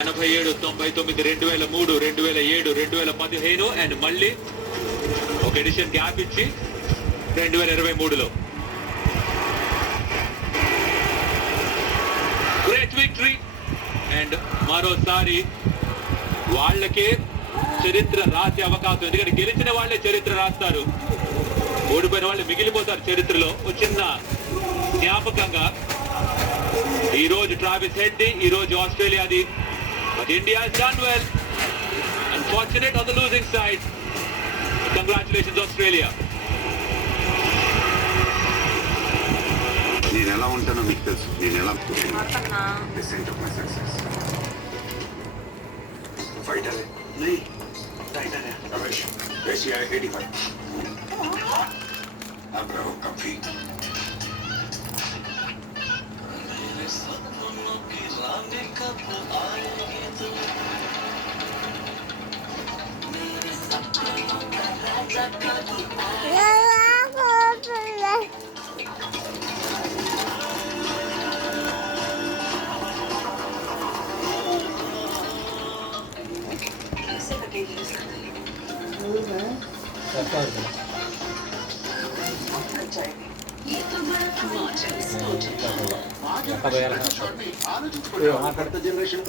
87, 99, 2003, 2007, 2015 అండ్ మళ్ళీ ఒక edition gap ఇచ్చి 2023లో గ్రేట్ విక్టరీ. అండ్ మరోసారి వాళ్ళకే చరిత్ర రాసే అవకాశం, ఎందుకంటే గెలిచిన వాళ్ళే చరిత్ర రాస్తారు, ఓడిపోయిన వాళ్ళు మిగిలిపోతారు చరిత్రలో. ఒక చిన్న జ్ఞాపకంగా ఈ రోజు ట్రావిస్ హెడ్ది, ఈ రోజు ఆస్ట్రేలియాది. But India has done well. Unfortunate on the losing side. Congratulations, Australia. నేను ఎలా ఉంటానో మీకు తెలుసు. నేను ఎలా the center of my success. Fighter है नहीं, fighter है रमेश. एशिया 85. अब रहो कभी. जनरेशन